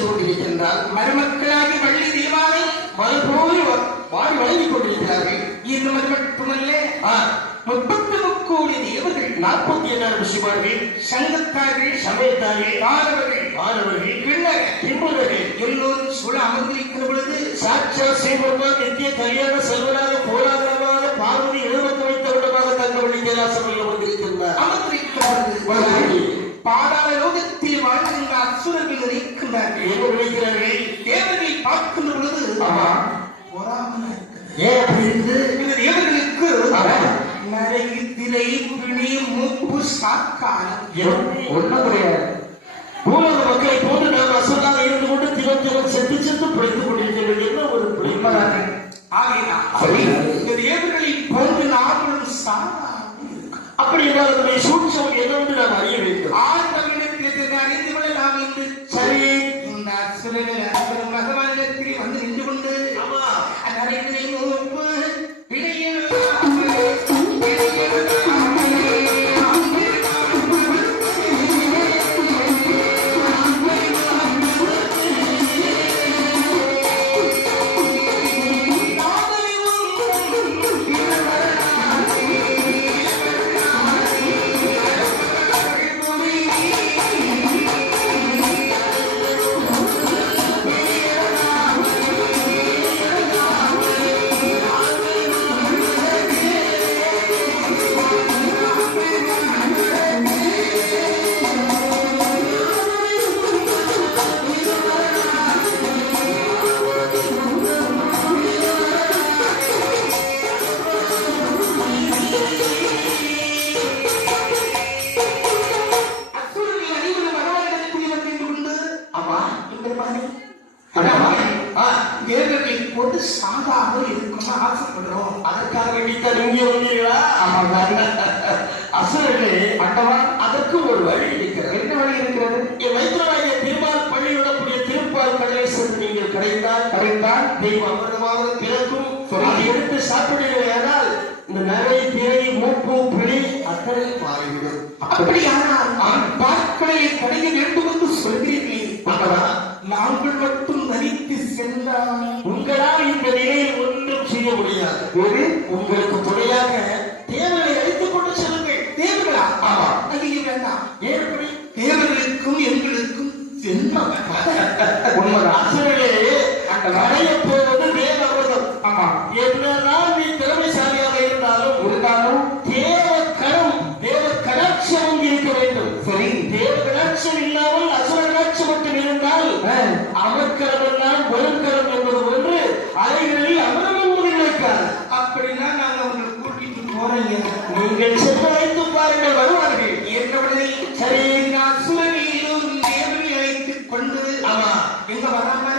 எப்படி இருக்கிற மருமக்களாகி பள்ளி தீவானை மறுபோது வாடி வழங்கிக் கொண்டிருக்கிறார்கள். இது மட்டுமல்ல, 33 கோடி தேவர்கள், 46 ரிஷிமார்கள், சங்கத்தார்கள், சமயத்தார்கள், மாணவர்கள், கிண்ணர்கள் எல்லோரும் சூழ அமர்ந்திருக்கிற பொழுது சாட்சா சேவமாக நித்திய கல்யாண செல்வனாக போராதமாக பார்வதி எழுபத்து வைத்த விடமாக தங்கள் விஜயராசர்கள் அமர்ந்திருக்கிறார்கள். பாதாள லோகத்தில் வாழ்கின்ற அசுரர்கள் இருக்கின்றார்கள். என்ன விளைகிறார்கள்? தேவர்களை பார்க்கின்ற பொழுது தேவர்களுக்கு நரைக்கு திரை பிணி மூப்பு சாக்காலம் ஒன்றும் கிடையாது. பூலோக மக்களை போன்று நாம் அசுராக இருந்து கொண்டு தினம் செத்து செத்து பிழைத்துக் கொண்டிருக்கிறது. என்ன ஒரு பிழைப்பதாக இந்த தேவர்களை போன்று நாங்களும் சாரா. அப்படி என்றால் சூழ்ச்சம் என்னவென்று நாம் அறிய வேண்டும். ஆண்டவனிடத்தில் அறிந்து கொள்ள நாம் இன்று சரி இந்த அசுரர்கள் பகவானிடத்தில் வந்து நின்று கொண்டு நரைத்திரை மூப்பு பெருமானே தேவர்களை போட்டு சாகாமல் இருக்கணும்னு ஆசைப்படுறோம். அதற்காக வேண்டித்தான் இங்கே வந்தீங்களா? அசுரர்களே அட்டவா, அதற்கு ஒரு வழி இருக்கிறது. என்ன வழி இருக்கிறது? என் வைத்தியராகிய திருமால் பள்ளியுடக்கூடிய திருப்பால் கடலை சென்று நீங்கள் கடைந்தால் தெய்வம் அமிர்தமாக பிறக்கும். அதை எடுத்து சாப்பிடுவீர்களானால் இந்த நரை, திரை, மூப்பு, பிழி அத்தனை மாறிவிடும். அப்படியானால் பாற்களையை கடைய வேண்டும் என்று சொல்கிறீர்களே, நாங்கள் மட்டும் நரித்து சென்றால் உங்களால் இந்த நிலையில் ஒன்றும் செய்ய முடியாது. உங்களுக்கு துணையாக தேவர்களை அழைத்துக் கொண்டு செல்லுங்கள். தேவர்களா? ஆமா. ஐயோ வேண்டாம். ஏற்படி தேவர்களுக்கும் எங்களுக்கும் உண்மைதான். அசுரர்களே கடைய போவது தேவ அமிர்தம். ஆமா. என்னதான் நீ திறமைசாலியாக இருந்தாலும் தேவ கடாட்சம் இருக்க வேண்டும். சரி, தேவ கடாட்சம் இல்லாமல் அசுர கடாட்சம் மட்டும் இருந்தால் அமர்கரம் எல்லாம் வருங்கரம் என்பது ஒன்று அலைகளில் அமரம் என்பது நினைக்காது. அப்படின்னா நாங்க உங்களை கூட்டிட்டு போறீங்க. நீங்கள் சென்று வைத்து பாருங்கள், வருவார்கள். ஏற்றவுடனே சரி, நான் சுழலிலும் தேவனை அழைத்துக் கொண்டு ஆமா எங்க வராம